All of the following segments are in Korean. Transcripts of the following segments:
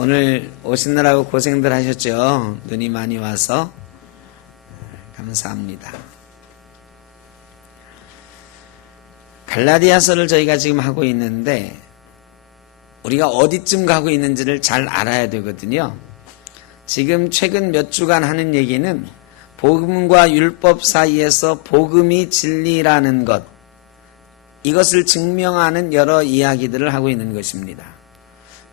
오늘 오시느라고 고생들 하셨죠? 눈이 많이 와서 감사합니다. 갈라디아서를 저희가 지금 하고 있는데 우리가 어디쯤 가고 있는지를 잘 알아야 되거든요. 지금 최근 몇 주간 하는 얘기는 복음과 율법 사이에서 복음이 진리라는 것, 이것을 증명하는 여러 이야기들을 하고 있는 것입니다.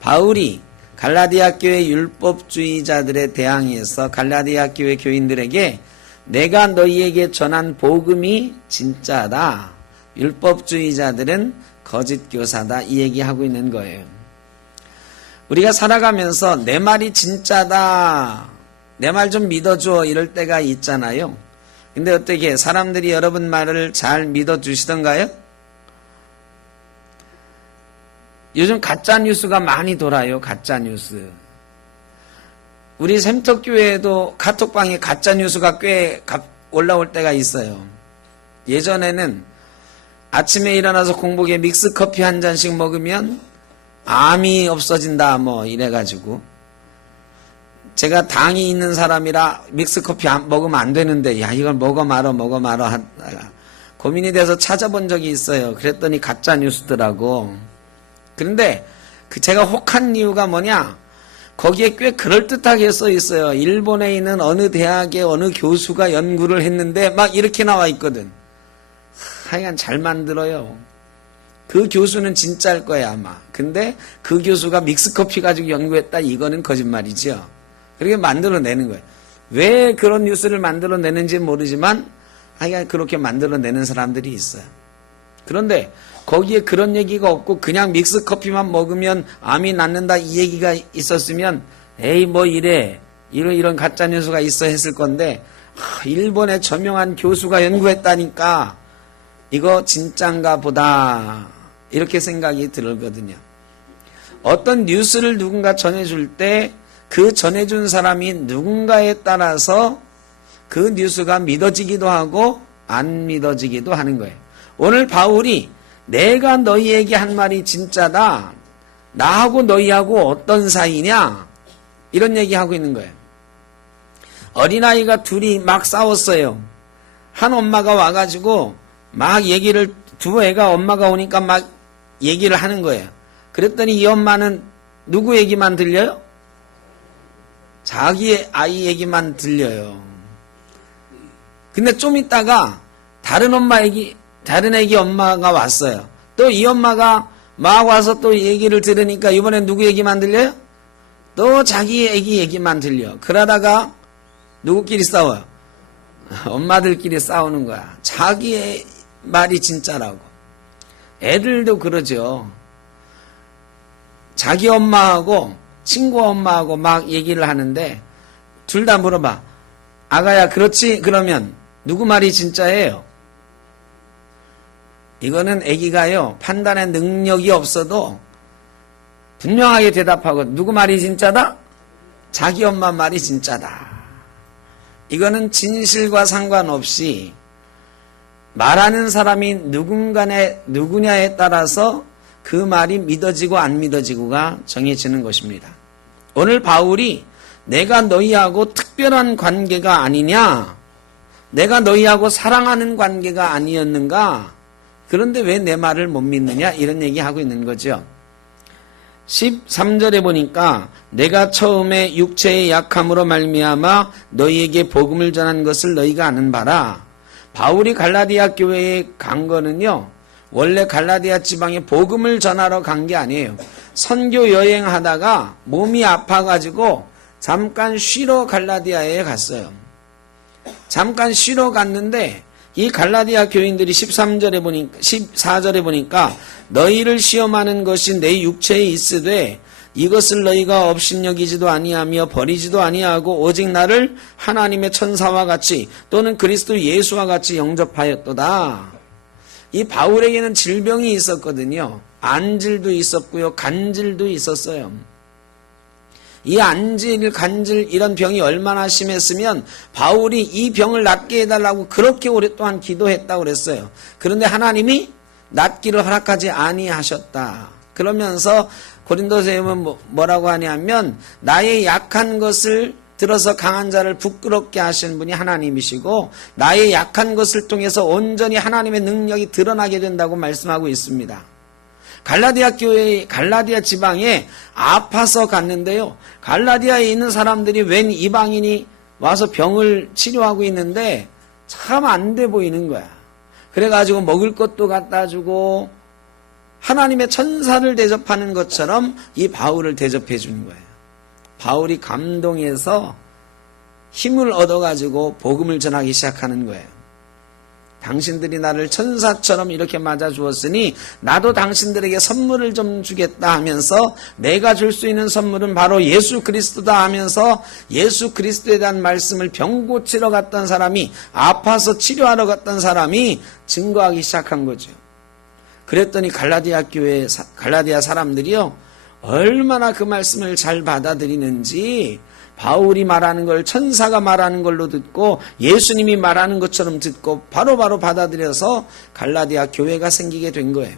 바울이 갈라디아 교회 율법주의자들에 대항해서 갈라디아 교회 교인들에게 내가 너희에게 전한 복음이 진짜다, 율법주의자들은 거짓 교사다, 이 얘기하고 있는 거예요. 우리가 살아가면서 내 말이 진짜다, 내 말 좀 믿어줘, 이럴 때가 있잖아요. 근데 어떻게 사람들이 여러분 말을 잘 믿어주시던가요? 요즘 가짜뉴스가 많이 돌아요. 가짜뉴스. 우리 샘터교회에도 카톡방에 가짜뉴스가 꽤 올라올 때가 있어요. 예전에는 아침에 일어나서 공복에 믹스커피 한 잔씩 먹으면 암이 없어진다 뭐 이래가지고, 제가 당이 있는 사람이라 믹스커피 먹으면 안 되는데 야 이걸 먹어 말어 하다가 고민이 돼서 찾아본 적이 있어요. 그랬더니 가짜뉴스더라고. 그런데 제가 혹한 이유가 뭐냐, 거기에 꽤 그럴듯하게 써 있어요. 일본에 있는 어느 대학의 어느 교수가 연구를 했는데 막 이렇게 나와 있거든. 하여간 잘 만들어요. 그 교수는 진짜일 거야 아마. 근데 그 교수가 믹스커피 가지고 연구했다, 이거는 거짓말이죠. 그렇게 만들어내는 거예요. 왜 그런 뉴스를 만들어내는지 모르지만 하여간 그렇게 만들어내는 사람들이 있어요. 그런데 거기에 그런 얘기가 없고 그냥 믹스커피만 먹으면 암이 낫는다, 이 얘기가 있었으면 에이 뭐 이래, 이런 가짜뉴스가 있어 했을 건데, 일본의 저명한 교수가 연구했다니까 이거 진짠가 보다, 이렇게 생각이 들거든요. 어떤 뉴스를 누군가 전해줄 때 그 전해준 사람이 누군가에 따라서 그 뉴스가 믿어지기도 하고 안 믿어지기도 하는 거예요. 오늘 바울이 내가 너희에게 한 말이 진짜다, 나하고 너희하고 어떤 사이냐, 이런 얘기하고 있는 거예요. 어린아이가 둘이 막 싸웠어요. 한 엄마가 와가지고 막 얘기를, 두 애가 엄마가 오니까 막 얘기를 하는 거예요. 그랬더니 이 엄마는 누구 얘기만 들려요? 자기 아이 얘기만 들려요. 근데 좀 있다가 다른 애기 엄마가 왔어요. 또 이 엄마가 막 와서 또 얘기를 들으니까 이번엔 누구 얘기만 들려요? 또 자기 애기 얘기만 들려. 그러다가 누구끼리 싸워요? 엄마들끼리 싸우는 거야. 자기의 말이 진짜라고. 애들도 그러죠. 자기 엄마하고 친구 엄마하고 막 얘기를 하는데 둘 다 물어봐. 아가야 그렇지? 그러면 누구 말이 진짜예요? 이거는 애기가요, 판단의 능력이 없어도 분명하게 대답하고, 누구 말이 진짜다? 자기 엄마 말이 진짜다. 이거는 진실과 상관없이 말하는 사람이 누구냐에 따라서 그 말이 믿어지고 안 믿어지고가 정해지는 것입니다. 오늘 바울이 내가 너희하고 특별한 관계가 아니냐, 내가 너희하고 사랑하는 관계가 아니었는가, 그런데 왜 내 말을 못 믿느냐, 이런 얘기하고 있는 거죠. 13절에 보니까 내가 처음에 육체의 약함으로 말미암아 너희에게 복음을 전한 것을 너희가 아는 바라. 바울이 갈라디아 교회에 간 거는요, 원래 갈라디아 지방에 복음을 전하러 간 게 아니에요. 선교 여행하다가 몸이 아파가지고 잠깐 쉬러 갈라디아에 갔어요. 잠깐 쉬러 갔는데 이 갈라디아 교인들이 14절에 보니까 너희를 시험하는 것이 내 육체에 있으되 이것을 너희가 업신여기지도 아니하며 버리지도 아니하고 오직 나를 하나님의 천사와 같이 또는 그리스도 예수와 같이 영접하였도다. 이 바울에게는 질병이 있었거든요. 안질도 있었고요, 간질도 있었어요. 이 안질, 간질 이런 병이 얼마나 심했으면 바울이 이 병을 낫게 해달라고 그렇게 오랫동안 기도했다고 그랬어요. 그런데 하나님이 낫기를 허락하지 아니하셨다. 그러면서 고린도서에 보면 뭐라고 하냐면 나의 약한 것을 들어서 강한 자를 부끄럽게 하시는 분이 하나님이시고 나의 약한 것을 통해서 온전히 하나님의 능력이 드러나게 된다고 말씀하고 있습니다. 갈라디아 교회, 갈라디아 지방에 아파서 갔는데요. 갈라디아에 있는 사람들이 웬 이방인이 와서 병을 치료하고 있는데 참 안 돼 보이는 거야. 그래가지고 먹을 것도 갖다 주고 하나님의 천사를 대접하는 것처럼 이 바울을 대접해 주는 거예요. 바울이 감동해서 힘을 얻어가지고 복음을 전하기 시작하는 거예요. 당신들이 나를 천사처럼 이렇게 맞아주었으니 나도 당신들에게 선물을 좀 주겠다 하면서 내가 줄 수 있는 선물은 바로 예수 그리스도다 하면서 예수 그리스도에 대한 말씀을 병 고치러 갔던 사람이, 아파서 치료하러 갔던 사람이 증거하기 시작한 거죠. 그랬더니 갈라디아 교회, 갈라디아 사람들이요, 얼마나 그 말씀을 잘 받아들이는지 바울이 말하는 걸 천사가 말하는 걸로 듣고 예수님이 말하는 것처럼 듣고 바로바로 받아들여서 갈라디아 교회가 생기게 된 거예요.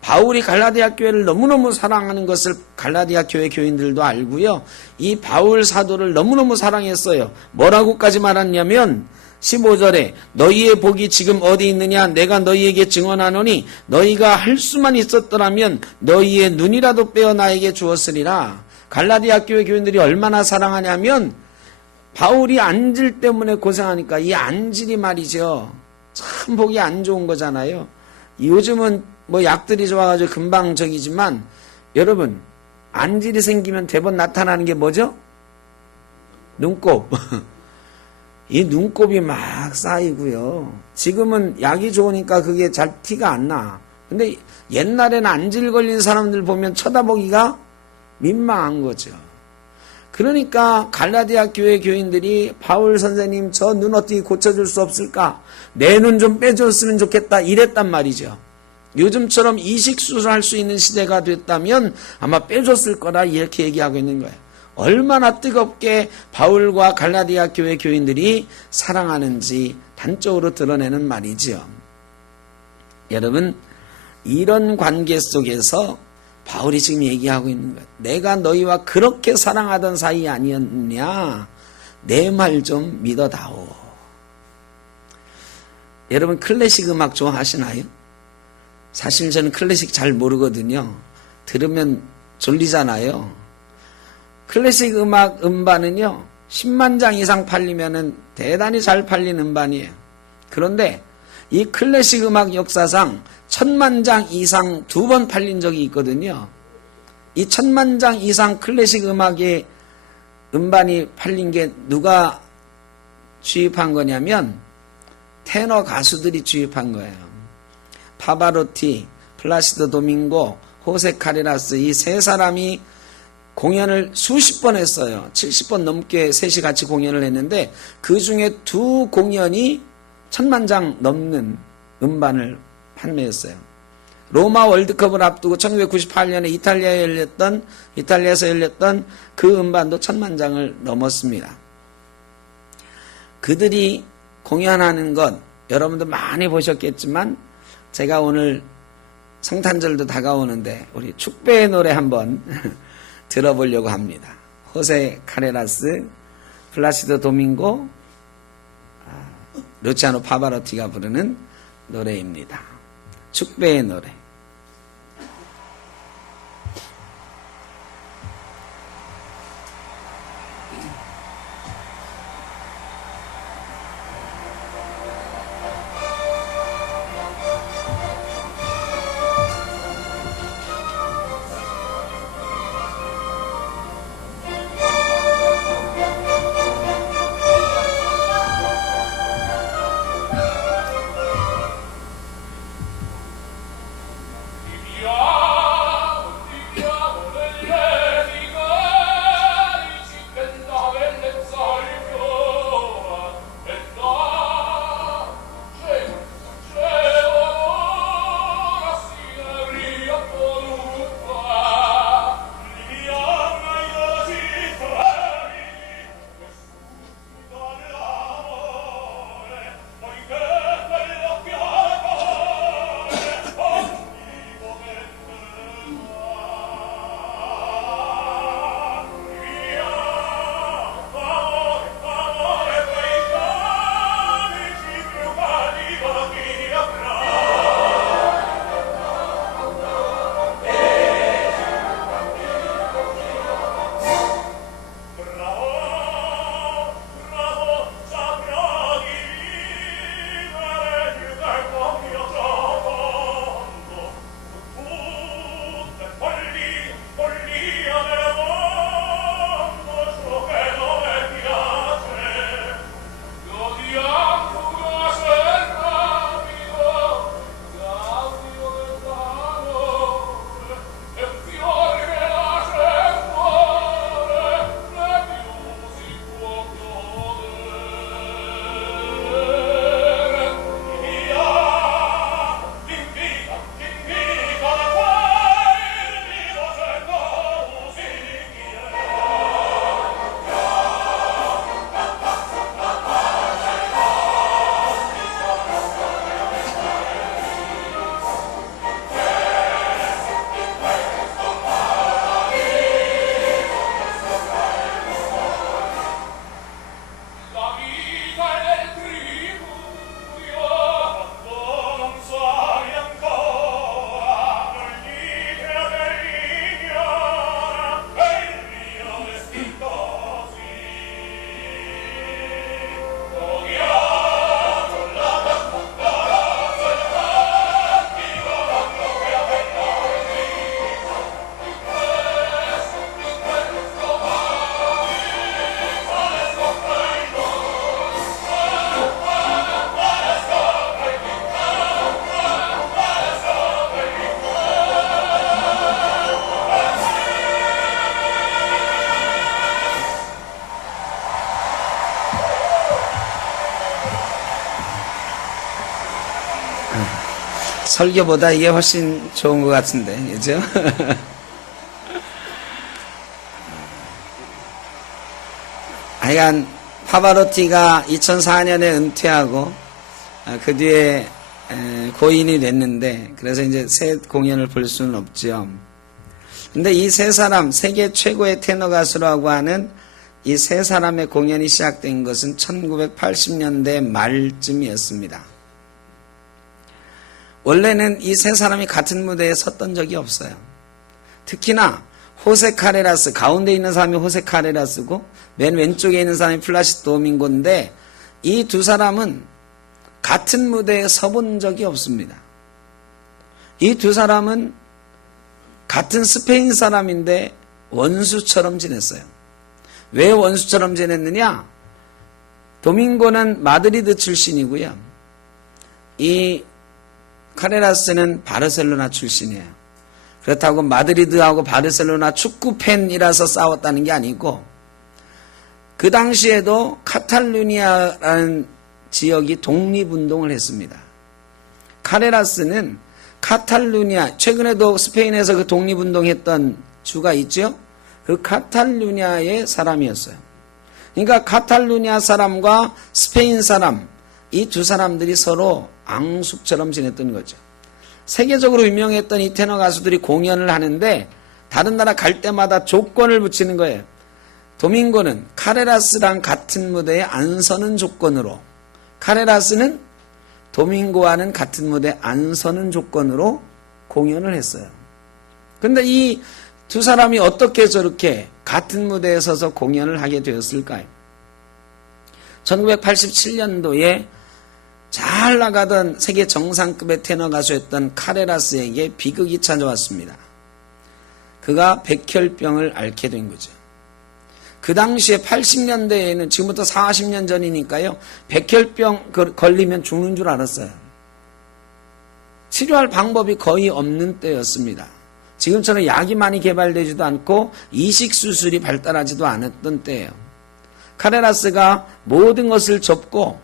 바울이 갈라디아 교회를 너무너무 사랑하는 것을 갈라디아 교회 교인들도 알고요. 이 바울 사도를 너무너무 사랑했어요. 뭐라고까지 말했냐면 15절에 너희의 복이 지금 어디 있느냐? 내가 너희에게 증언하노니 너희가 할 수만 있었더라면 너희의 눈이라도 빼어 나에게 주었으리라. 갈라디아 교회 교인들이 얼마나 사랑하냐면 바울이 안질 때문에 고생하니까 이 안질이 말이죠. 참 보기 안 좋은 거잖아요. 요즘은 뭐 약들이 좋아가지고 금방 저기지만 여러분 안질이 생기면 대번 나타나는 게 뭐죠? 눈곱. 이 눈곱이 막 쌓이고요. 지금은 약이 좋으니까 그게 잘 티가 안 나. 근데 옛날에는 안질 걸린 사람들 보면 쳐다보기가 민망한 거죠. 그러니까 갈라디아 교회 교인들이 바울 선생님 저 눈 어떻게 고쳐줄 수 없을까? 내 눈 좀 빼줬으면 좋겠다 이랬단 말이죠. 요즘처럼 이식 수술할 수 있는 시대가 됐다면 아마 빼줬을 거라 이렇게 얘기하고 있는 거예요. 얼마나 뜨겁게 바울과 갈라디아 교회 교인들이 사랑하는지 단적으로 드러내는 말이죠. 여러분, 이런 관계 속에서 바울이 지금 얘기하고 있는 거예요. 내가 너희와 그렇게 사랑하던 사이 아니었느냐? 내 말 좀 믿어다오. 여러분 클래식 음악 좋아하시나요? 사실 저는 클래식 잘 모르거든요. 들으면 졸리잖아요. 클래식 음악 음반은요 10만 장 이상 팔리면은 대단히 잘 팔린 음반이에요. 그런데 이 클래식 음악 역사상 1000만 장 이상 2번 팔린 적이 있거든요. 이 1000만 장 이상 클래식 음악의 음반이 팔린 게 누가 주입한 거냐면 테너 가수들이 주입한 거예요. 파바로티, 플라시도 도밍고, 호세 카레라스 이 세 사람이 공연을 수십 번 했어요. 70번 넘게 셋이 같이 공연을 했는데 그 중에 2 공연이 1000만 장 넘는 음반을 판매했어요. 로마 월드컵을 앞두고 1998년에 이탈리아에서 열렸던 그 음반도 1000만 장을 넘었습니다. 그들이 공연하는 것 여러분도 많이 보셨겠지만 제가 오늘 성탄절도 다가오는데 우리 축배의 노래 한번 들어보려고 합니다. 호세 카레라스, 플라시도 도밍고, 루치아노 파바로티가 부르는 노래입니다. 축배의 노래. 설교보다 이게 훨씬 좋은 것 같은데, 그죠? 하여간 파바로티가 2004년에 은퇴하고 그 뒤에 고인이 됐는데, 그래서 이제 새 공연을 볼 수는 없죠. 근데 이 세 사람, 세계 최고의 테너 가수라고 하는 이 세 사람의 공연이 시작된 것은 1980년대 말쯤이었습니다. 원래는 이 세 사람이 같은 무대에 섰던 적이 없어요. 특히나 호세 카레라스, 가운데 있는 사람이 호세 카레라스고 맨 왼쪽에 있는 사람이 플라시도 도밍고인데, 이 두 사람은 같은 무대에 서본 적이 없습니다. 이 두 사람은 같은 스페인 사람인데 원수처럼 지냈어요. 왜 원수처럼 지냈느냐? 도밍고는 마드리드 출신이고요. 이 카레라스는 바르셀로나 출신이에요. 그렇다고 마드리드하고 바르셀로나 축구 팬이라서 싸웠다는 게 아니고, 그 당시에도 카탈루니아라는 지역이 독립운동을 했습니다. 카레라스는 카탈루니아, 최근에도 스페인에서 그 독립운동했던 주가 있죠? 그 카탈루니아의 사람이었어요. 그러니까 카탈루니아 사람과 스페인 사람, 이 두 사람들이 서로 앙숙처럼 지냈던 거죠. 세계적으로 유명했던 이 테너 가수들이 공연을 하는데 다른 나라 갈 때마다 조건을 붙이는 거예요. 도밍고는 카레라스랑 같은 무대에 안 서는 조건으로, 카레라스는 도밍고와는 같은 무대에 안 서는 조건으로 공연을 했어요. 근데 이 두 사람이 어떻게 저렇게 같은 무대에 서서 공연을 하게 되었을까요? 1987년도에 잘 나가던 세계 정상급의 테너 가수였던 카레라스에게 비극이 찾아왔습니다. 그가 백혈병을 앓게 된 거죠. 그 당시에 80년대에는, 지금부터 40년 전이니까요, 백혈병 걸리면 죽는 줄 알았어요. 치료할 방법이 거의 없는 때였습니다. 지금처럼 약이 많이 개발되지도 않고 이식수술이 발달하지도 않았던 때예요. 카레라스가 모든 것을 접고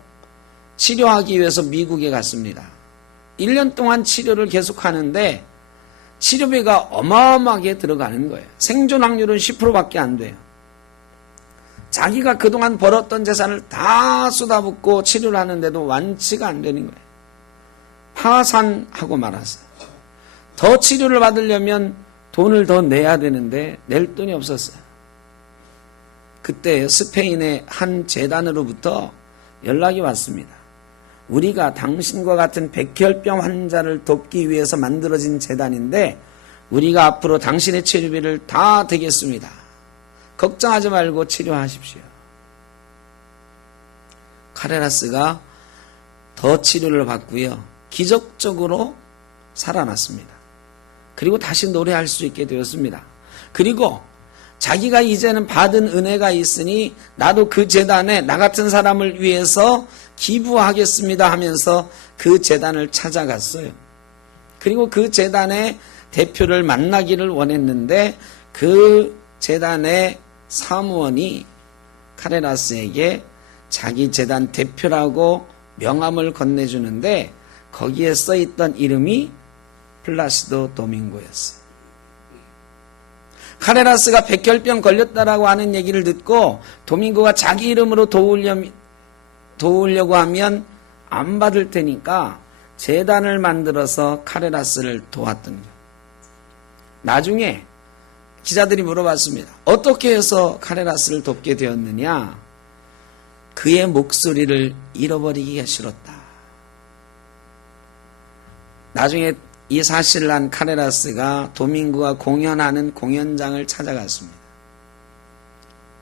치료하기 위해서 미국에 갔습니다. 1년 동안 치료를 계속하는데 치료비가 어마어마하게 들어가는 거예요. 생존 확률은 10%밖에 안 돼요. 자기가 그동안 벌었던 재산을 다 쏟아붓고 치료를 하는데도 완치가 안 되는 거예요. 파산하고 말았어요. 더 치료를 받으려면 돈을 더 내야 되는데 낼 돈이 없었어요. 그때 스페인의 한 재단으로부터 연락이 왔습니다. 우리가 당신과 같은 백혈병 환자를 돕기 위해서 만들어진 재단인데 우리가 앞으로 당신의 치료비를 다 대겠습니다. 걱정하지 말고 치료하십시오. 카레라스가 더 치료를 받고요. 기적적으로 살아났습니다. 그리고 다시 노래할 수 있게 되었습니다. 그리고 자기가 이제는 받은 은혜가 있으니 나도 그 재단에 나 같은 사람을 위해서 기부하겠습니다 하면서 그 재단을 찾아갔어요. 그리고 그 재단의 대표를 만나기를 원했는데 그 재단의 사무원이 카레라스에게 자기 재단 대표라고 명함을 건네주는데 거기에 써있던 이름이 플라시도 도밍고였어요. 카레라스가 백혈병 걸렸다라고 하는 얘기를 듣고 도밍고가 자기 이름으로 도우려고 하면 안 받을 테니까 재단을 만들어서 카레라스를 도왔던 거예요. 나중에 기자들이 물어봤습니다. 어떻게 해서 카레라스를 돕게 되었느냐? 그의 목소리를 잃어버리기가 싫었다. 나중에 이 사실을 안 카레라스가 도밍고가 공연하는 공연장을 찾아갔습니다.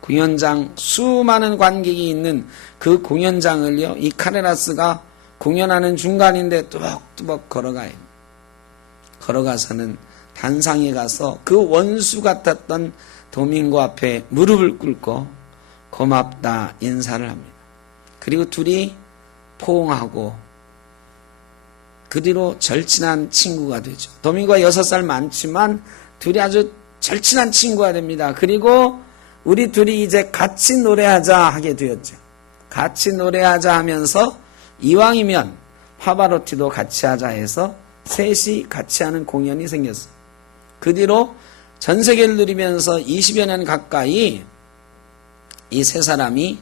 공연장, 수많은 관객이 있는 그 공연장을요, 이 카레라스가 공연하는 중간인데 뚜벅뚜벅 걸어가요. 걸어가서는 단상에 가서 그 원수 같았던 도밍고 앞에 무릎을 꿇고 고맙다 인사를 합니다. 그리고 둘이 포옹하고 그 뒤로 절친한 친구가 되죠. 도밍고가 6살 많지만 둘이 아주 절친한 친구가 됩니다. 그리고 우리 둘이 이제 같이 노래하자 하게 되었죠. 같이 노래하자 하면서 이왕이면 파바로티도 같이 하자 해서 셋이 같이 하는 공연이 생겼어요. 그 뒤로 전 세계를 누리면서 20여 년 가까이 이 세 사람이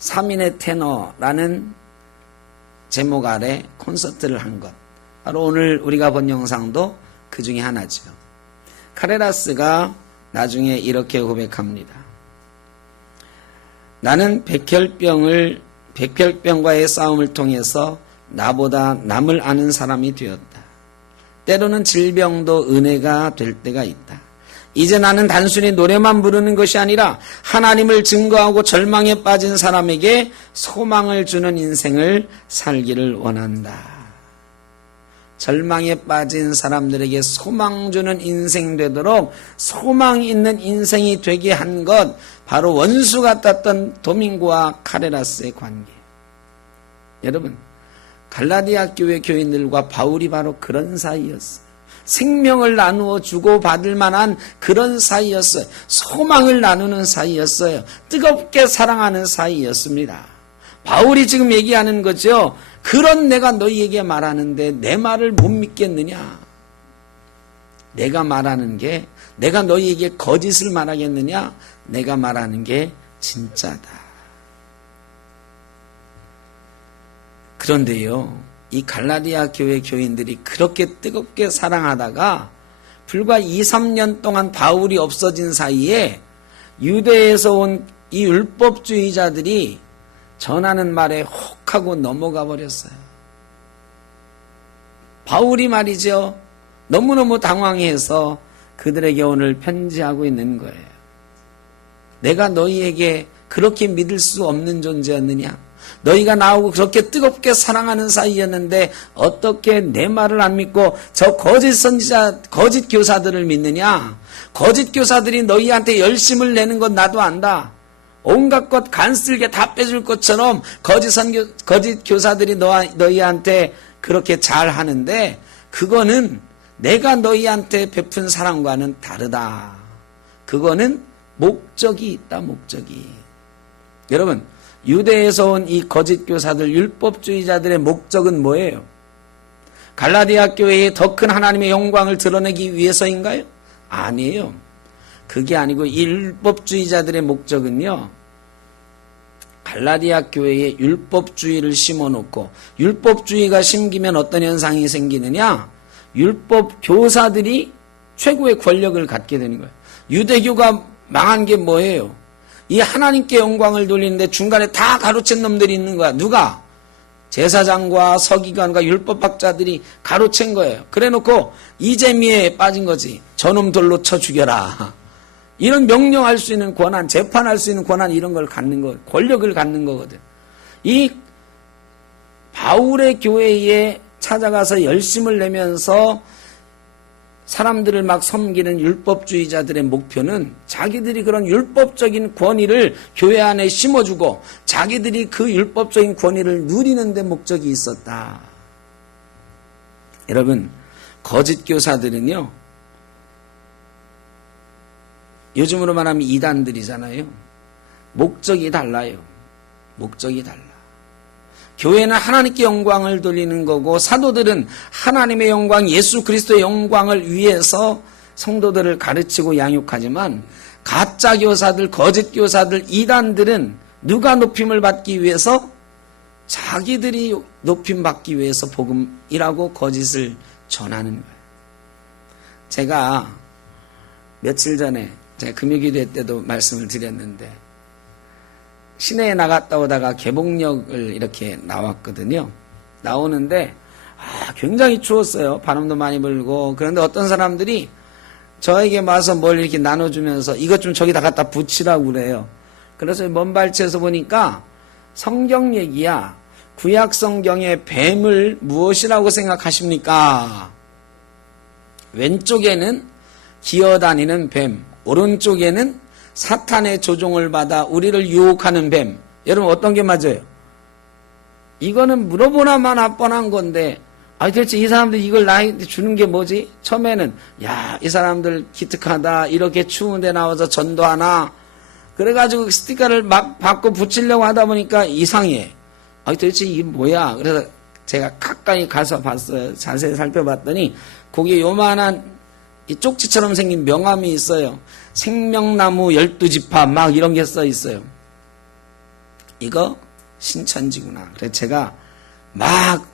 3인의 테너라는 제목 아래 콘서트를 한 것. 바로 오늘 우리가 본 영상도 그 중에 하나죠. 카레라스가 나중에 이렇게 고백합니다. 나는 백혈병과의 싸움을 통해서 나보다 남을 아는 사람이 되었다. 때로는 질병도 은혜가 될 때가 있다. 이제 나는 단순히 노래만 부르는 것이 아니라 하나님을 증거하고 절망에 빠진 사람에게 소망을 주는 인생을 살기를 원한다. 절망에 빠진 사람들에게 소망 주는 인생 되도록 소망 있는 인생이 되게 한 것, 바로 원수 같았던 도밍고와 카레라스의 관계. 여러분, 갈라디아 교회 교인들과 바울이 바로 그런 사이였어요. 생명을 나누어 주고 받을 만한 그런 사이였어요. 소망을 나누는 사이였어요. 뜨겁게 사랑하는 사이였습니다. 바울이 지금 얘기하는 거죠. 그런 내가 너희에게 말하는데 내 말을 못 믿겠느냐? 내가 말하는 게, 내가 너희에게 거짓을 말하겠느냐? 내가 말하는 게 진짜다. 그런데요, 이 갈라디아 교회 교인들이 그렇게 뜨겁게 사랑하다가 불과 2, 3년 동안 바울이 없어진 사이에 유대에서 온 이 율법주의자들이 전하는 말에 혹하고 넘어가 버렸어요. 바울이 말이죠, 너무너무 당황해서 그들에게 오늘 편지하고 있는 거예요. 내가 너희에게 그렇게 믿을 수 없는 존재였느냐? 너희가 나하고 그렇게 뜨겁게 사랑하는 사이였는데 어떻게 내 말을 안 믿고 저 거짓 선지자, 거짓 교사들을 믿느냐? 거짓 교사들이 너희한테 열심을 내는 건 나도 안다. 온갖 것 간쓸게 다 빼줄 것처럼 거짓 교사들이 너희한테 그렇게 잘 하는데 그거는 내가 너희한테 베푼 사랑과는 다르다. 그거는 목적이 있다, 목적이. 여러분, 유대에서 온 이 거짓 교사들, 율법주의자들의 목적은 뭐예요? 갈라디아 교회에 더 큰 하나님의 영광을 드러내기 위해서인가요? 아니에요. 그게 아니고 이 율법주의자들의 목적은요, 갈라디아 교회에 율법주의를 심어놓고 율법주의가 심기면 어떤 현상이 생기느냐? 율법 교사들이 최고의 권력을 갖게 되는 거예요. 유대교가 망한 게 뭐예요? 이 하나님께 영광을 돌리는데 중간에 다 가로챈 놈들이 있는 거야. 누가? 제사장과 서기관과 율법학자들이 가로챈 거예요. 그래놓고 이재미에 빠진 거지. 저놈 돌로 쳐 죽여라. 이런 명령할 수 있는 권한, 재판할 수 있는 권한, 이런 걸 갖는 거, 권력을 갖는 거거든. 이 바울의 교회에 찾아가서 열심을 내면서 사람들을 막 섬기는 율법주의자들의 목표는 자기들이 그런 율법적인 권위를 교회 안에 심어주고 자기들이 그 율법적인 권위를 누리는 데 목적이 있었다. 여러분, 거짓 교사들은요, 요즘으로 말하면 이단들이잖아요. 목적이 달라요. 목적이 달라. 교회는 하나님께 영광을 돌리는 거고 사도들은 하나님의 영광, 예수 그리스도의 영광을 위해서 성도들을 가르치고 양육하지만 가짜 교사들, 거짓 교사들, 이단들은 누가 높임을 받기 위해서? 자기들이 높임 받기 위해서 복음이라고 거짓을 전하는 거예요. 제가 며칠 전에 제가 금요기도 때도 말씀을 드렸는데 시내에 나갔다 오다가 개봉역을 이렇게 나왔거든요. 나오는데 굉장히 추웠어요. 바람도 많이 불고. 그런데 어떤 사람들이 저에게 와서 뭘 이렇게 나눠주면서 이것 좀 저기다 갖다 붙이라고 그래요. 그래서 먼 발치에서 보니까 성경 얘기야. 구약 성경의 뱀을 무엇이라고 생각하십니까? 왼쪽에는 기어다니는 뱀, 오른쪽에는 사탄의 조종을 받아 우리를 유혹하는 뱀. 여러분, 어떤 게 맞아요? 이거는 물어보나마나 뻔한 건데, 도대체 이 사람들 이걸 나한테 주는 게 뭐지? 처음에는 야, 이 사람들 기특하다, 이렇게 추운 데 나와서 전도하나. 그래가지고 스티커를 막 받고 붙이려고 하다 보니까 이상해. 도대체 이게 뭐야? 그래서 제가 가까이 가서 봤어요. 자세히 살펴봤더니 거기에 요만한 이 쪽지처럼 생긴 명함이 있어요. 생명나무 12지파 막 이런 게 써 있어요. 이거 신천지구나. 그래서 제가 막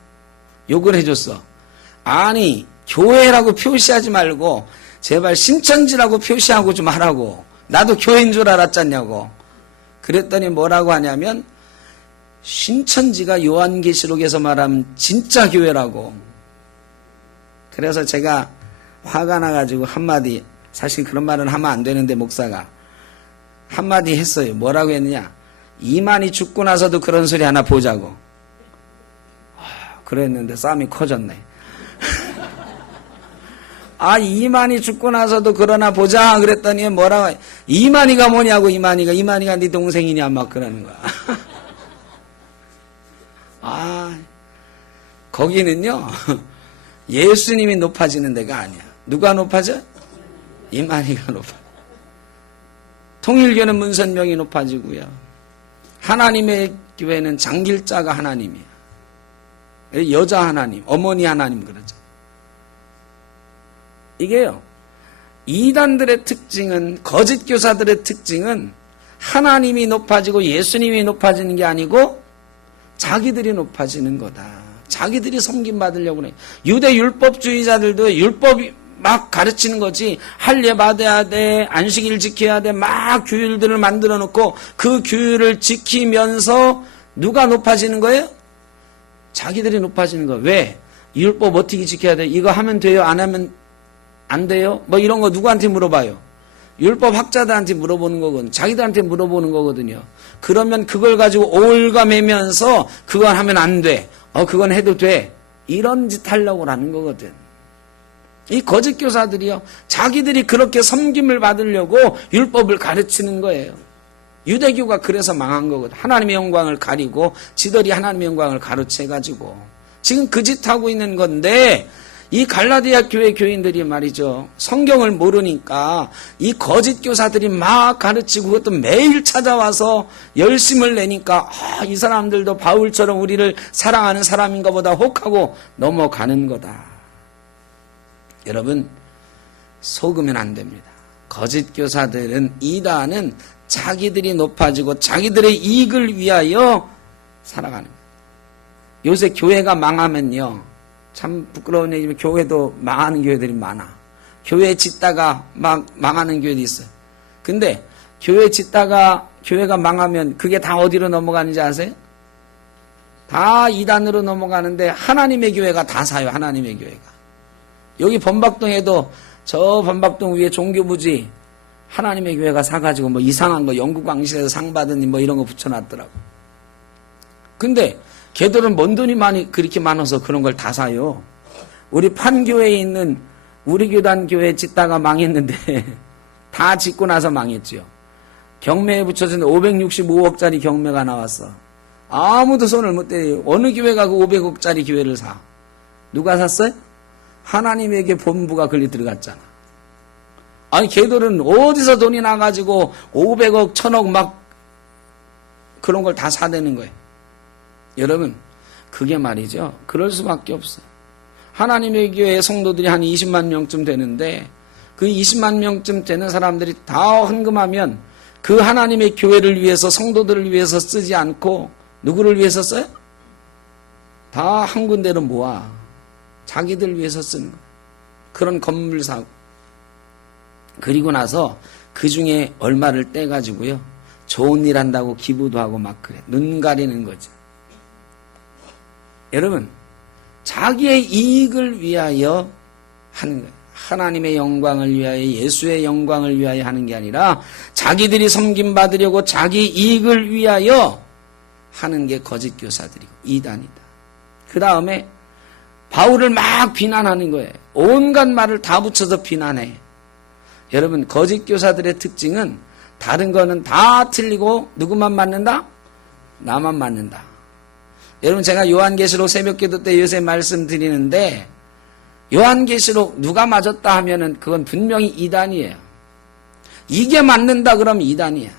욕을 해줬어. 아니 교회라고 표시하지 말고 제발 신천지라고 표시하고 좀 하라고. 나도 교회인 줄 알았잖냐고. 그랬더니 뭐라고 하냐면 신천지가 요한계시록에서 말하면 진짜 교회라고. 그래서 제가 화가 나가지고 한마디, 사실 그런 말은 하면 안 되는데 목사가 한마디 했어요. 뭐라고 했느냐, 이만희 죽고 나서도 그런 소리 하나 보자고. 그랬는데 싸움이 커졌네. 아, 이만희 죽고 나서도 그러나 보자 그랬더니 뭐라고, 이만희가 뭐냐고. 이만희가 네 동생이냐 막 그러는 거야. 아, 거기는요 예수님이 높아지는 데가 아니야. 누가 높아져? 이만희가 높아. 통일교는 문선명이 높아지고요. 하나님의 교회는 장길자가 하나님이야. 여자 하나님, 어머니 하나님 그러죠. 이게요, 이단들의 특징은, 거짓 교사들의 특징은 하나님이 높아지고 예수님이 높아지는 게 아니고 자기들이 높아지는 거다. 자기들이 섬김받으려고 그래. 유대 율법주의자들도 율법이 막 가르치는 거지. 할례 받아야 돼, 안식일 지켜야 돼, 막 규율들을 만들어 놓고 그 규율을 지키면서 누가 높아지는 거예요? 자기들이 높아지는 거예요. 왜? 율법 어떻게 지켜야 돼? 이거 하면 돼요? 안 하면 안 돼요? 뭐 이런 거 누구한테 물어봐요? 율법 학자들한테 물어보는 거거든요. 자기들한테 물어보는 거거든요. 그러면 그걸 가지고 올가매면서 그건 하면 안 돼. 그건 해도 돼. 이런 짓 하려고 하는 거거든. 이 거짓 교사들이요, 자기들이 그렇게 섬김을 받으려고 율법을 가르치는 거예요. 유대교가 그래서 망한 거거든. 하나님의 영광을 가리고 지들이 하나님의 영광을 가로채가지고 지금 그 짓 하고 있는 건데, 이 갈라디아 교회 교인들이 말이죠, 성경을 모르니까 이 거짓 교사들이 막 가르치고 그것도 매일 찾아와서 열심을 내니까 이 사람들도 바울처럼 우리를 사랑하는 사람인가 보다 혹하고 넘어가는 거다. 여러분, 속으면 안 됩니다. 거짓 교사들은, 이단은 자기들이 높아지고 자기들의 이익을 위하여 살아가는 거예요. 요새 교회가 망하면요, 참 부끄러운 얘기지만 교회도 망하는 교회들이 많아. 교회 짓다가 막 망하는 교회도 있어요. 근데 교회 짓다가 교회가 망하면 그게 다 어디로 넘어가는지 아세요? 다 이단으로 넘어가는데 하나님의 교회가 다 사요. 하나님의 교회가. 여기 범박동에도 저 범박동 위에 종교부지 하나님의 교회가 사가지고 뭐 이상한 거 영국 왕실에서 상 받은 뭐 이런 거 붙여놨더라고. 근데 걔들은 뭔 돈이 많이 그렇게 많아서 그런 걸 다 사요. 우리 판교에 있는 우리 교단 교회 짓다가 망했는데 다 짓고 나서 망했죠. 경매에 붙여진 565억짜리 경매가 나왔어. 아무도 손을 못 대요. 어느 교회가 그 500억짜리 교회를 사? 누가 샀어요? 하나님에게 본부가 걸리 들어갔잖아. 아니 걔들은 어디서 돈이 나가지고 500억, 1000억 막 그런 걸 다 사대는 거예요. 여러분, 그게 말이죠, 그럴 수밖에 없어요. 하나님의 교회 성도들이 한 20만 명쯤 되는데 그 20만 명쯤 되는 사람들이 다 헌금하면 그 하나님의 교회를 위해서, 성도들을 위해서 쓰지 않고 누구를 위해서 써요? 다 한 군데로 모아 자기들 위해서 쓰는 거예요. 그런 건물 사고, 그리고 나서 그 중에 얼마를 떼가지고요, 좋은 일 한다고 기부도 하고 막 그래. 눈 가리는 거죠. 여러분, 자기의 이익을 위하여 하는 거예요. 하나님의 영광을 위하여, 예수의 영광을 위하여 하는 게 아니라 자기들이 섬김받으려고 자기 이익을 위하여 하는 게 거짓 교사들이고 이단이다. 그 다음에 바울을 막 비난하는 거예요. 온갖 말을 다 붙여서 비난해. 여러분, 거짓 교사들의 특징은 다른 거는 다 틀리고 누구만 맞는다? 나만 맞는다. 여러분, 제가 요한계시록 새벽기도 때 요새 말씀드리는데, 요한계시록 누가 맞았다 하면은 그건 분명히 이단이에요. 이게 맞는다 그러면 이단이야.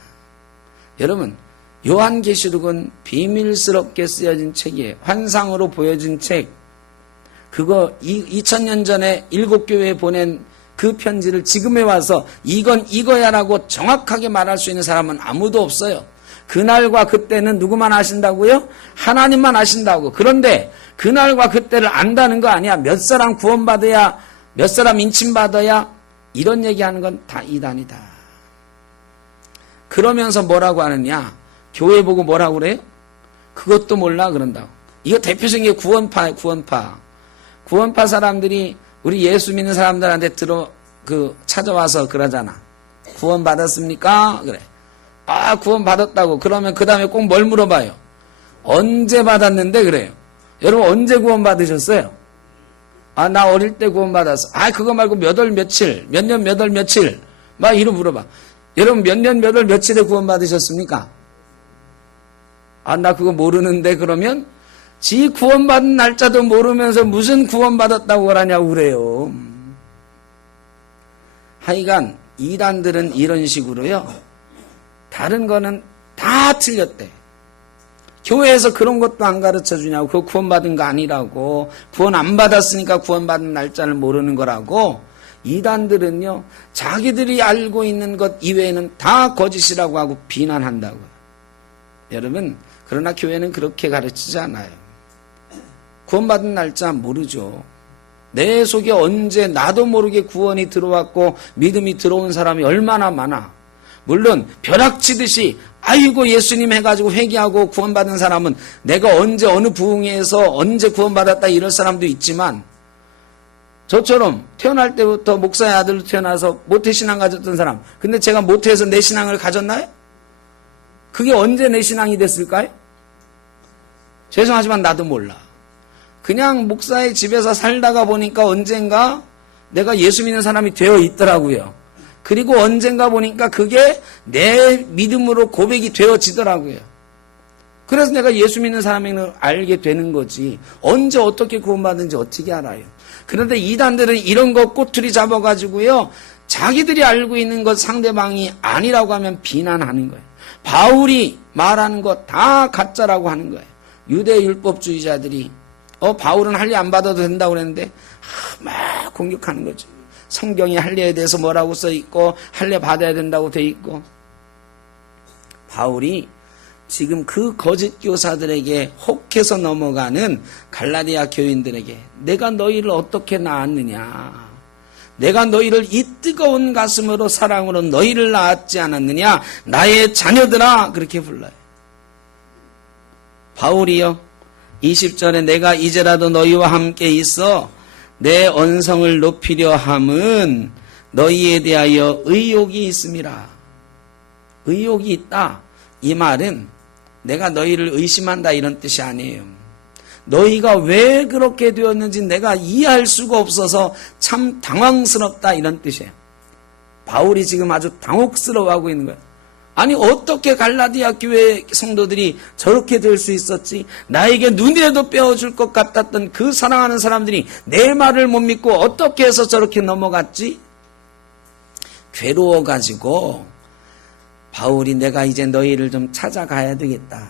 여러분, 요한계시록은 비밀스럽게 쓰여진 책이에요. 환상으로 보여진 책. 그거 2000년 전에 7교회에 보낸 그 편지를 지금에 와서 이건 이거야라고 정확하게 말할 수 있는 사람은 아무도 없어요. 그날과 그때는 누구만 아신다고요? 하나님만 아신다고. 그런데 그날과 그때를 안다는 거 아니야. 몇 사람 구원받아야, 몇 사람 인침받아야, 이런 얘기하는 건 다 이단이다. 그러면서 뭐라고 하느냐? 교회 보고 뭐라고 그래요? 그것도 몰라 그런다고. 이거 대표적인 게 구원파예요. 구원파 사람들이 우리 예수 믿는 사람들한테 찾아와서 그러잖아. 구원 받았습니까? 그래. 아, 구원 받았다고. 그러면 그 다음에 꼭 뭘 물어봐요? 언제 받았는데? 그래요. 여러분 언제 구원 받으셨어요? 아, 나 어릴 때 구원 받았어. 아, 그거 말고 몇 월 며칠, 몇 년 몇 월 며칠, 막 이러 물어봐. 여러분 몇 년 몇 월 며칠에 구원 받으셨습니까? 아, 나 그거 모르는데. 그러면 지 구원받은 날짜도 모르면서 무슨 구원받았다고 그러냐고 그래요. 하여간 이단들은 이런 식으로요. 다른 거는 다 틀렸대. 교회에서 그런 것도 안 가르쳐 주냐고. 그거 구원받은 거 아니라고. 구원 안 받았으니까 구원받은 날짜를 모르는 거라고. 이단들은요, 자기들이 알고 있는 것 이외에는 다 거짓이라고 하고 비난한다고. 여러분, 그러나 교회는 그렇게 가르치지 않아요. 구원받은 날짜 모르죠. 내 속에 언제 나도 모르게 구원이 들어왔고 믿음이 들어온 사람이 얼마나 많아. 물론 벼락치듯이 아이고 예수님 해가지고 회개하고 구원받은 사람은 내가 언제 어느 부흥회에서 언제 구원받았다 이럴 사람도 있지만, 저처럼 태어날 때부터 목사의 아들로 태어나서 모태신앙 가졌던 사람, 근데 제가 모태에서 내 신앙을 가졌나요? 그게 언제 내 신앙이 됐을까요? 죄송하지만 나도 몰라. 그냥 목사의 집에서 살다가 보니까 언젠가 내가 예수 믿는 사람이 되어 있더라고요. 그리고 언젠가 보니까 그게 내 믿음으로 고백이 되어지더라고요. 그래서 내가 예수 믿는 사람을 알게 되는 거지. 언제 어떻게 구원받는지 어떻게 알아요. 그런데 이단들은 이런 거 꼬투리 잡아가지고요, 자기들이 알고 있는 것 상대방이 아니라고 하면 비난하는 거예요. 바울이 말하는 거 다 가짜라고 하는 거예요. 유대 율법주의자들이 바울은 할례 안 받아도 된다고 그랬는데 막 공격하는 거죠. 성경이 할례에 대해서 뭐라고 써 있고 할례 받아야 된다고 돼 있고. 바울이 지금 그 거짓 교사들에게 혹해서 넘어가는 갈라디아 교인들에게 내가 너희를 어떻게 낳았느냐, 내가 너희를 이 뜨거운 가슴으로 사랑으로 너희를 낳았지 않았느냐, 나의 자녀들아, 그렇게 불러요. 바울이요 20절에 내가 이제라도 너희와 함께 있어 내 언성을 높이려 함은 너희에 대하여 의욕이 있음이라. 의욕이 있다, 이 말은 내가 너희를 의심한다 이런 뜻이 아니에요. 너희가 왜 그렇게 되었는지 내가 이해할 수가 없어서 참 당황스럽다 이런 뜻이에요. 바울이 지금 아주 당혹스러워하고 있는 거예요. 아니 어떻게 갈라디아 교회 성도들이 저렇게 될 수 있었지? 나에게 눈이라도 빼어줄 것 같았던 그 사랑하는 사람들이 내 말을 못 믿고 어떻게 해서 저렇게 넘어갔지? 괴로워가지고 바울이 내가 이제 너희를 좀 찾아가야 되겠다.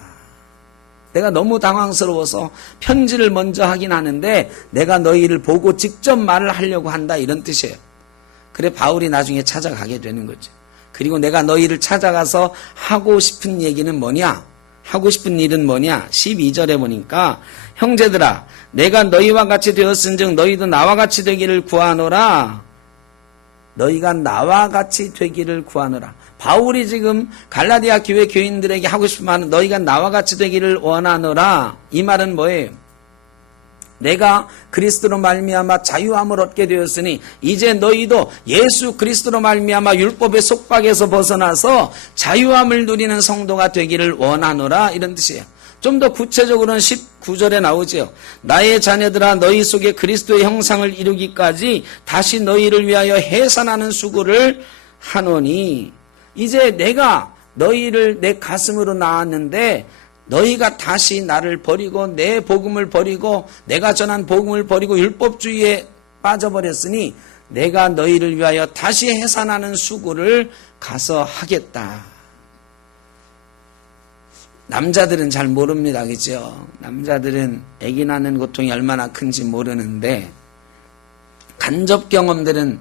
내가 너무 당황스러워서 편지를 먼저 하긴 하는데 내가 너희를 보고 직접 말을 하려고 한다 이런 뜻이에요. 그래 바울이 나중에 찾아가게 되는 거죠. 그리고 내가 너희를 찾아가서 하고 싶은 얘기는 뭐냐? 하고 싶은 일은 뭐냐? 12절에 보니까 형제들아 내가 너희와 같이 되었은즉 너희도 나와 같이 되기를 구하노라. 너희가 나와 같이 되기를 구하노라. 바울이 지금 갈라디아 교회 교인들에게 하고 싶은 말은 너희가 나와 같이 되기를 원하노라. 이 말은 뭐예요? 내가 그리스도로 말미암아 자유함을 얻게 되었으니 이제 너희도 예수 그리스도로 말미암아 율법의 속박에서 벗어나서 자유함을 누리는 성도가 되기를 원하노라 이런 뜻이에요. 좀 더 구체적으로는 19절에 나오죠. 나의 자녀들아 너희 속에 그리스도의 형상을 이루기까지 다시 너희를 위하여 해산하는 수고를 하노니 이제 내가 너희를 내 가슴으로 낳았는데 너희가 다시 나를 버리고 내 복음을 버리고 내가 전한 복음을 버리고 율법주의에 빠져버렸으니 내가 너희를 위하여 다시 해산하는 수고를 가서 하겠다. 남자들은 잘 모릅니다. 그죠? 남자들은 아기 낳는 고통이 얼마나 큰지 모르는데 간접 경험들은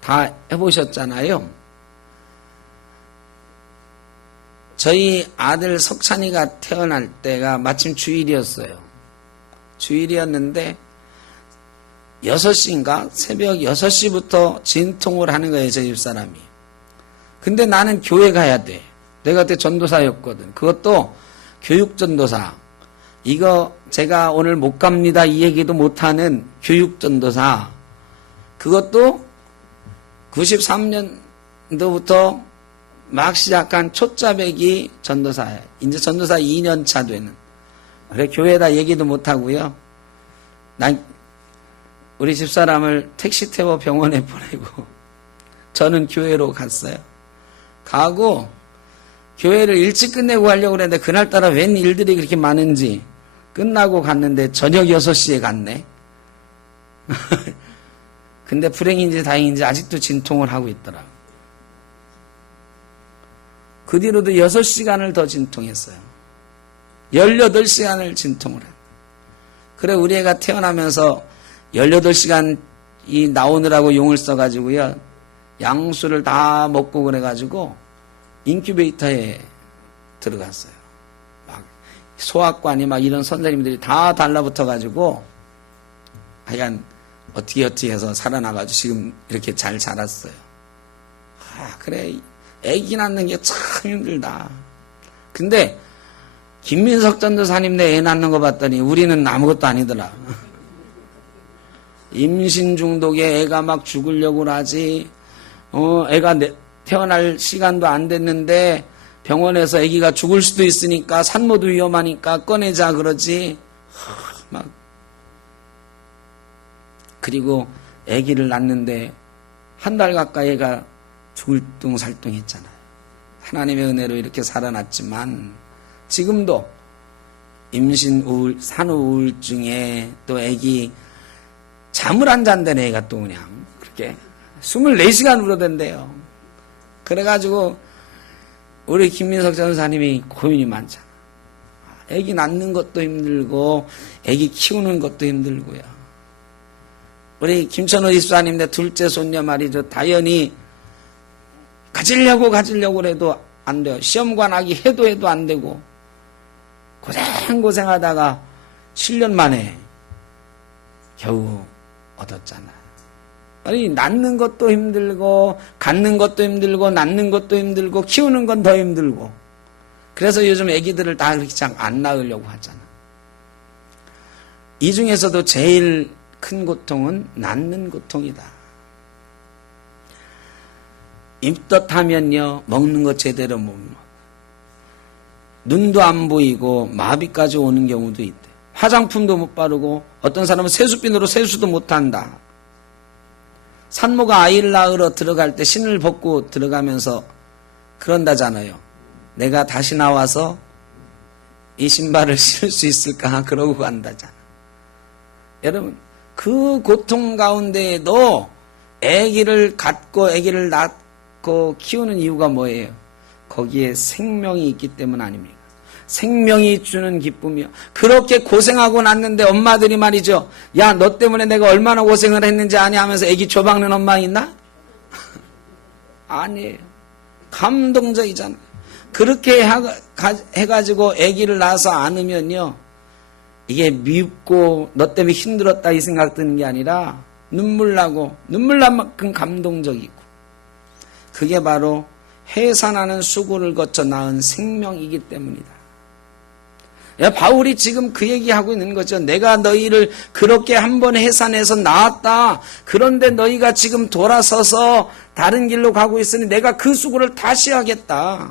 다 해보셨잖아요. 저희 아들 석찬이가 태어날 때가 마침 주일이었어요. 주일이었는데 6시인가? 새벽 6시부터 진통을 하는 거예요. 저희 집사람이. 근데 나는 교회 가야 돼. 내가 그때 전도사였거든. 그것도 교육전도사. 이거 제가 오늘 못 갑니다 이 얘기도 못하는 교육전도사. 그것도 93년도부터 막 시작한 초짜배기 전도사예요. 이제 전도사 2년 차 되는. 그래 교회에다 얘기도 못하고요. 난 우리 집사람을 택시 태워 병원에 보내고 저는 교회로 갔어요. 가고 교회를 일찍 끝내고 가려고 그랬는데 그날따라 웬 일들이 그렇게 많은지 끝나고 갔는데 저녁 6시에 갔네. 근데 불행인지 다행인지 아직도 진통을 하고 있더라. 그 뒤로도 6시간을 더 진통했어요. 18시간을 진통을 했어요. 그래 우리 애가 태어나면서 18시간이 나오느라고 용을 써가지고요. 양수를 다 먹고 그래가지고 인큐베이터에 들어갔어요. 막 소아과니 막 이런 선생님들이 다 달라붙어가지고 하여간 어떻게 해서 살아나가지고 지금 이렇게 잘 자랐어요. 아 그래 애기 낳는 게 참 힘들다. 근데 김민석 전도사님 내 애 낳는 거 봤더니 우리는 아무것도 아니더라. 임신 중독에 애가 막 죽으려고 하지. 애가 태어날 시간도 안 됐는데 병원에서 애기가 죽을 수도 있으니까 산모도 위험하니까 꺼내자 그러지. 막 그리고 애기를 낳는데 한 달 가까이 애가 죽을 둥살둥 했잖아요. 하나님의 은혜로 이렇게 살아났지만 지금도 임신 우울, 산후 우울증에 또 애기 잠을 안 잔다는 애가 또 그냥 그렇게 24시간 울어댄대요. 그래가지고 우리 김민석 전사님이 고민이 많잖아. 애기 낳는 것도 힘들고 애기 키우는 것도 힘들고요. 우리 김천호 집사님 내 둘째 손녀 말이죠. 다연히 가지려고 해도 안 돼요. 시험관 하기 해도 안 되고 고생하다가 7년 만에 겨우 얻었잖아. 아니 낳는 것도 힘들고 갖는 것도 힘들고 낳는 것도 힘들고 키우는 건 더 힘들고 그래서 요즘 애기들을 다 그렇게 잘 안 낳으려고 하잖아. 이 중에서도 제일 큰 고통은 낳는 고통이다. 입덧하면요 먹는 거 제대로 못 먹어. 눈도 안 보이고 마비까지 오는 경우도 있대. 화장품도 못 바르고 어떤 사람은 세수빈으로 세수도 못한다. 산모가 아이를 낳으러 들어갈 때 신을 벗고 들어가면서 그런다잖아요. 내가 다시 나와서 이 신발을 신을 수 있을까 그러고 간다잖아. 여러분 그 고통 가운데에도 아기를 갖고 아기를 낳고 키우는 이유가 뭐예요? 거기에 생명이 있기 때문 아닙니까? 생명이 주는 기쁨이요. 그렇게 고생하고 났는데 엄마들이 말이죠. 야, 너 때문에 내가 얼마나 고생을 했는지 아냐 하면서 애기 줘박는 엄마 있나? 아니에요. 감동적이잖아요. 그렇게 해가지고 애기를 낳아서 안으면요. 이게 밉고 너 때문에 힘들었다 이 생각 드는 게 아니라 눈물 나고 눈물 날 만큼 감동적이고 그게 바로 해산하는 수고를 거쳐 낳은 생명이기 때문이다. 바울이 지금 그 얘기하고 있는 거죠. 내가 너희를 그렇게 한번 해산해서 낳았다. 그런데 너희가 지금 돌아서서 다른 길로 가고 있으니 내가 그 수고를 다시 하겠다.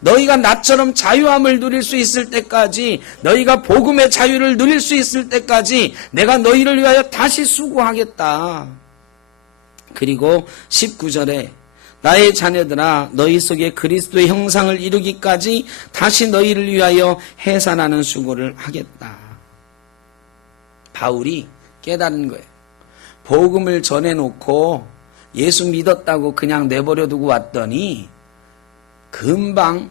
너희가 나처럼 자유함을 누릴 수 있을 때까지 너희가 복음의 자유를 누릴 수 있을 때까지 내가 너희를 위하여 다시 수고하겠다. 그리고 19절에 나의 자녀들아 너희 속에 그리스도의 형상을 이루기까지 다시 너희를 위하여 해산하는 수고를 하겠다. 바울이 깨달은 거예요. 복음을 전해놓고 예수 믿었다고 그냥 내버려 두고 왔더니 금방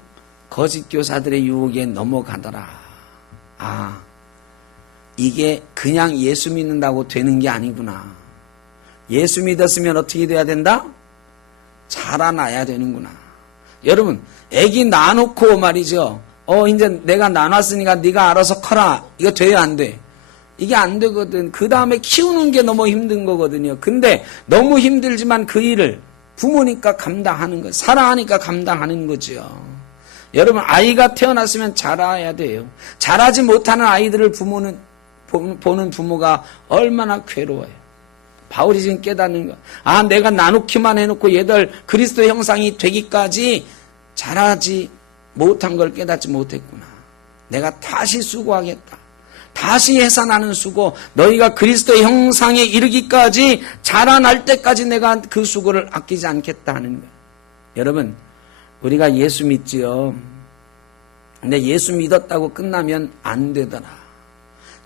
거짓 교사들의 유혹에 넘어가더라. 아, 이게 그냥 예수 믿는다고 되는 게 아니구나. 예수 믿었으면 어떻게 돼야 된다? 자라나야 되는구나. 여러분, 애기 낳아놓고 말이죠. 이제 내가 낳았으니까 네가 알아서 커라. 이거 돼야 안 돼? 이게 안 되거든. 그 다음에 키우는 게 너무 힘든 거거든요. 근데 너무 힘들지만 그 일을 부모니까 감당하는 거, 사랑하니까 감당하는 거죠. 여러분, 아이가 태어났으면 자라야 돼요. 자라지 못하는 아이들을 보는 부모가 얼마나 괴로워요. 바울이 지금 깨닫는 거. 아, 내가 나누기만 해놓고 얘들 그리스도의 형상이 되기까지 자라지 못한 걸 깨닫지 못했구나. 내가 다시 수고하겠다. 다시 해산하는 수고, 너희가 그리스도의 형상에 이르기까지 자라날 때까지 내가 그 수고를 아끼지 않겠다 하는 거예요. 여러분, 우리가 예수 믿지요. 근데 예수 믿었다고 끝나면 안 되더라.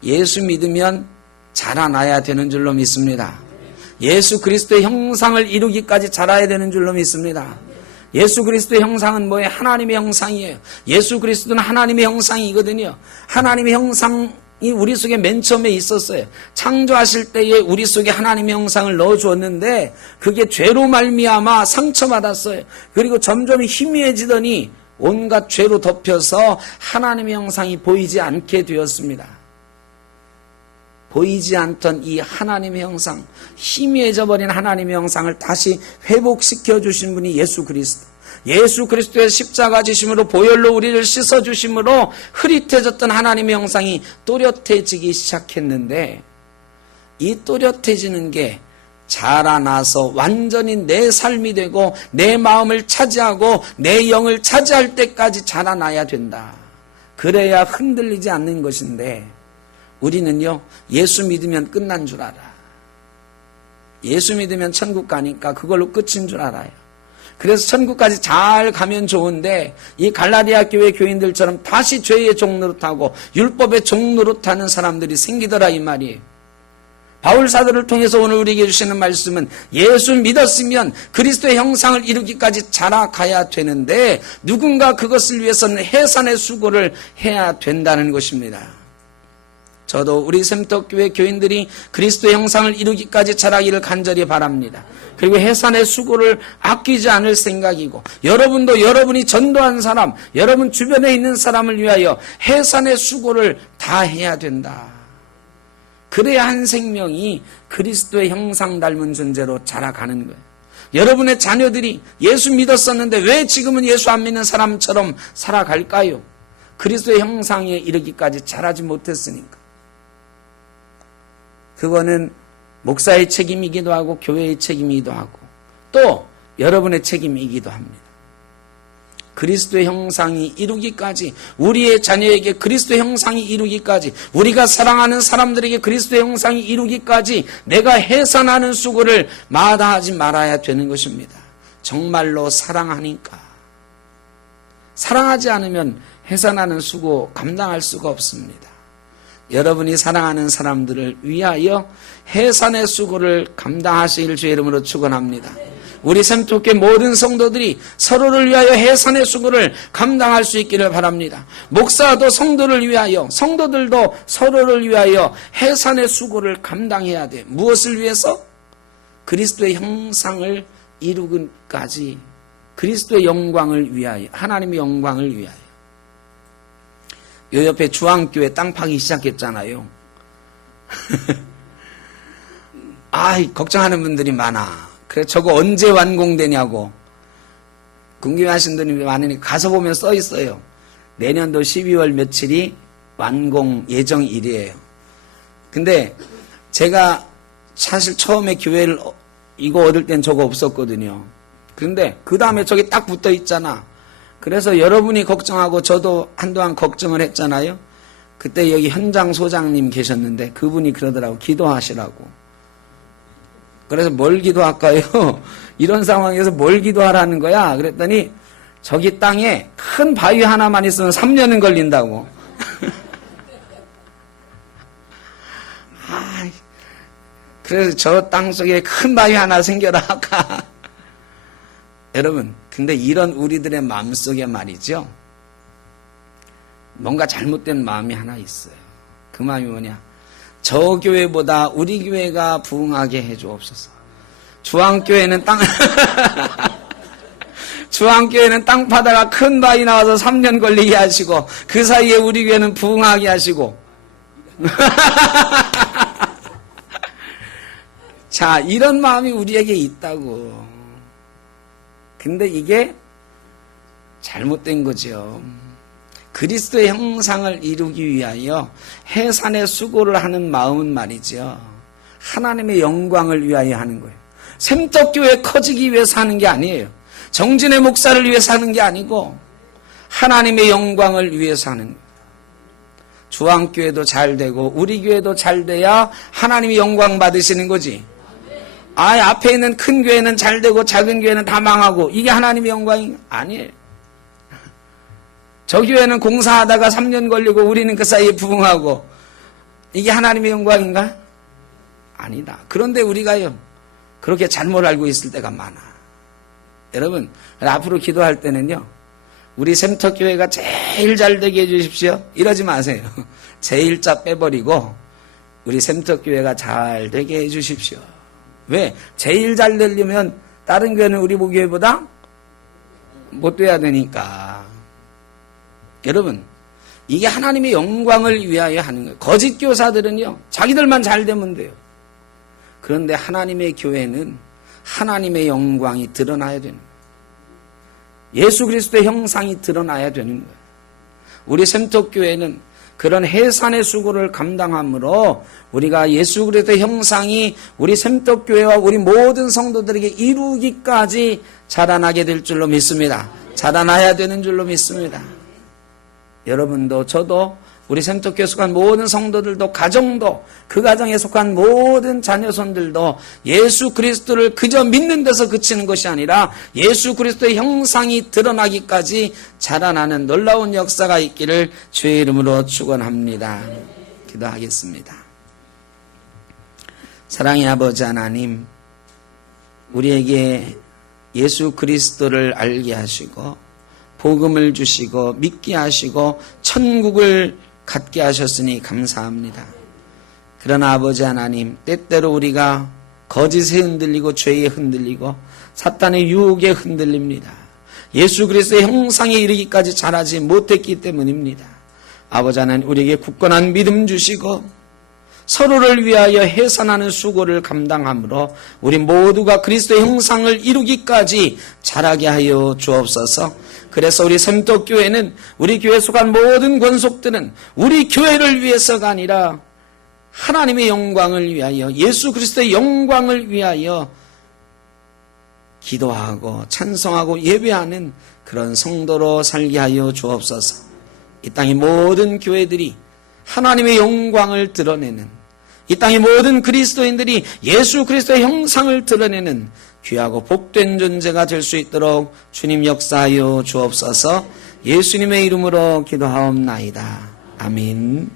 예수 믿으면 자라나야 되는 줄로 믿습니다. 예수 그리스도의 형상을 이루기까지 자라야 되는 줄로 믿습니다. 예수 그리스도의 형상은 뭐예요? 하나님의 형상이에요. 예수 그리스도는 하나님의 형상이거든요. 하나님의 형상이 우리 속에 맨 처음에 있었어요. 창조하실 때에 우리 속에 하나님의 형상을 넣어주었는데 그게 죄로 말미암아 상처받았어요. 그리고 점점 희미해지더니 온갖 죄로 덮여서 하나님의 형상이 보이지 않게 되었습니다. 보이지 않던 이 하나님의 형상, 희미해져 버린 하나님의 형상을 다시 회복시켜 주신 분이 예수 그리스도. 예수 그리스도의 십자가 지심으로 보혈로 우리를 씻어 주심으로 흐릿해졌던 하나님의 형상이 또렷해지기 시작했는데, 이 또렷해지는 게 자라나서 완전히 내 삶이 되고 내 마음을 차지하고 내 영을 차지할 때까지 자라나야 된다. 그래야 흔들리지 않는 것인데, 우리는요, 예수 믿으면 끝난 줄 알아. 예수 믿으면 천국 가니까 그걸로 끝인 줄 알아요. 그래서 천국까지 잘 가면 좋은데 이 갈라디아 교회 교인들처럼 다시 죄의 종 노릇하고 율법의 종 노릇하는 사람들이 생기더라 이 말이에요. 바울 사도를 통해서 오늘 우리에게 주시는 말씀은 예수 믿었으면 그리스도의 형상을 이루기까지 자라가야 되는데 누군가 그것을 위해서는 해산의 수고를 해야 된다는 것입니다. 저도 우리 샘터교회 교인들이 그리스도의 형상을 이루기까지 자라기를 간절히 바랍니다. 그리고 해산의 수고를 아끼지 않을 생각이고, 여러분도 여러분이 전도한 사람, 여러분 주변에 있는 사람을 위하여 해산의 수고를 다 해야 된다. 그래야 한 생명이 그리스도의 형상 닮은 존재로 자라가는 거예요. 여러분의 자녀들이 예수 믿었었는데 왜 지금은 예수 안 믿는 사람처럼 살아갈까요? 그리스도의 형상에 이르기까지 자라지 못했으니까. 그거는 목사의 책임이기도 하고 교회의 책임이기도 하고 또 여러분의 책임이기도 합니다. 그리스도의 형상이 이루기까지, 우리의 자녀에게 그리스도의 형상이 이루기까지, 우리가 사랑하는 사람들에게 그리스도의 형상이 이루기까지 내가 해산하는 수고를 마다하지 말아야 되는 것입니다. 정말로 사랑하니까. 사랑하지 않으면 해산하는 수고 감당할 수가 없습니다. 여러분이 사랑하는 사람들을 위하여 해산의 수고를 감당하시길 주의 이름으로 축원합니다. 우리 샘토교회 모든 성도들이 서로를 위하여 해산의 수고를 감당할 수 있기를 바랍니다. 목사도 성도를 위하여, 성도들도 서로를 위하여 해산의 수고를 감당해야 돼. 무엇을 위해서? 그리스도의 형상을 이루기까지, 그리스도의 영광을 위하여, 하나님의 영광을 위하여. 요 옆에 주황교회 땅 파기 시작했잖아요. 걱정하는 분들이 많아. 그래, 저거 언제 완공되냐고. 궁금해하신 분들이 많으니까 가서 보면 써 있어요. 내년도 12월 며칠이 완공 예정일이에요. 근데 제가 사실 처음에 교회를 이거 얻을 땐 저거 없었거든요. 그런데 그 다음에 저기 딱 붙어 있잖아. 그래서 여러분이 걱정하고 저도 한동안 걱정을 했잖아요. 그때 여기 현장 소장님 계셨는데 그분이 그러더라고. 기도하시라고. 그래서 뭘 기도할까요? 이런 상황에서 뭘 기도하라는 거야? 그랬더니 저기 땅에 큰 바위 하나만 있으면 3년은 걸린다고. 그래서 저 땅 속에 큰 바위 하나 생겨라 할까? 여러분, 근데 이런 우리들의 마음속에 말이죠. 뭔가 잘못된 마음이 하나 있어요. 그 마음이 뭐냐? 저 교회보다 우리 교회가 부흥하게 해주옵소서. 주황교회는 주황교회는 땅 파다가 큰 바위 나와서 3년 걸리게 하시고, 그 사이에 우리 교회는 부흥하게 하시고. 자, 이런 마음이 우리에게 있다고. 근데 이게 잘못된 거죠. 그리스도의 형상을 이루기 위하여 해산의 수고를 하는 마음은 말이죠, 하나님의 영광을 위하여 하는 거예요. 샘떡교회 커지기 위해서 하는 게 아니에요. 정진의 목사를 위해서 하는 게 아니고 하나님의 영광을 위해서 하는 거예요. 주황교회도 잘 되고 우리 교회도 잘 돼야 하나님이 영광 받으시는 거지. 앞에 있는 큰 교회는 잘 되고 작은 교회는 다 망하고 이게 하나님의 영광이 아니에요. 저 교회는 공사하다가 3년 걸리고 우리는 그 사이에 부흥하고 이게 하나님의 영광인가? 아니다. 그런데 우리가요, 그렇게 잘못 알고 있을 때가 많아. 여러분, 앞으로 기도할 때는요, 우리 샘터교회가 제일 잘 되게 해주십시오. 이러지 마세요. 제일자 빼버리고 우리 샘터교회가 잘 되게 해주십시오. 왜? 제일 잘 되려면 다른 교회는 우리 교회보다 못 돼야 되니까. 여러분, 이게 하나님의 영광을 위하여 하는 거예요. 거짓 교사들은요, 자기들만 잘 되면 돼요. 그런데 하나님의 교회는 하나님의 영광이 드러나야 되는 거예요. 예수 그리스도의 형상이 드러나야 되는 거예요. 우리 샘떡교회는 그런 해산의 수고를 감당함으로 우리가 예수 그리스도의 형상이 우리 샘떡교회와 우리 모든 성도들에게 이루기까지 자라나게 될 줄로 믿습니다. 자라나야 되는 줄로 믿습니다. 여러분도 저도 우리 샘떡교회 속한 모든 성도들도 가정도 그 가정에 속한 모든 자녀손들도 예수 그리스도를 그저 믿는 데서 그치는 것이 아니라 예수 그리스도의 형상이 드러나기까지 자라나는 놀라운 역사가 있기를 주의 이름으로 축원합니다. 기도하겠습니다. 사랑의 아버지 하나님, 우리에게 예수 그리스도를 알게 하시고 복음을 주시고 믿게 하시고 천국을 갖게 하셨으니 감사합니다. 그러나 아버지 하나님, 때때로 우리가 거짓에 흔들리고 죄에 흔들리고 사탄의 유혹에 흔들립니다. 예수 그리스도의 형상에 이르기까지 자라지 못했기 때문입니다. 아버지 하나님, 우리에게 굳건한 믿음 주시고 서로를 위하여 해산하는 수고를 감당함으로 우리 모두가 그리스도의 형상을 이루기까지 자라게 하여 주옵소서. 그래서 우리 샘떡교회는, 우리 교회에 속한 모든 권속들은 우리 교회를 위해서가 아니라 하나님의 영광을 위하여, 예수 그리스도의 영광을 위하여 기도하고 찬송하고 예배하는 그런 성도로 살게 하여 주옵소서. 이 땅의 모든 교회들이 하나님의 영광을 드러내는, 이 땅의 모든 그리스도인들이 예수 그리스도의 형상을 드러내는 귀하고 복된 존재가 될 수 있도록 주님 역사하여 주옵소서. 예수님의 이름으로 기도하옵나이다. 아멘.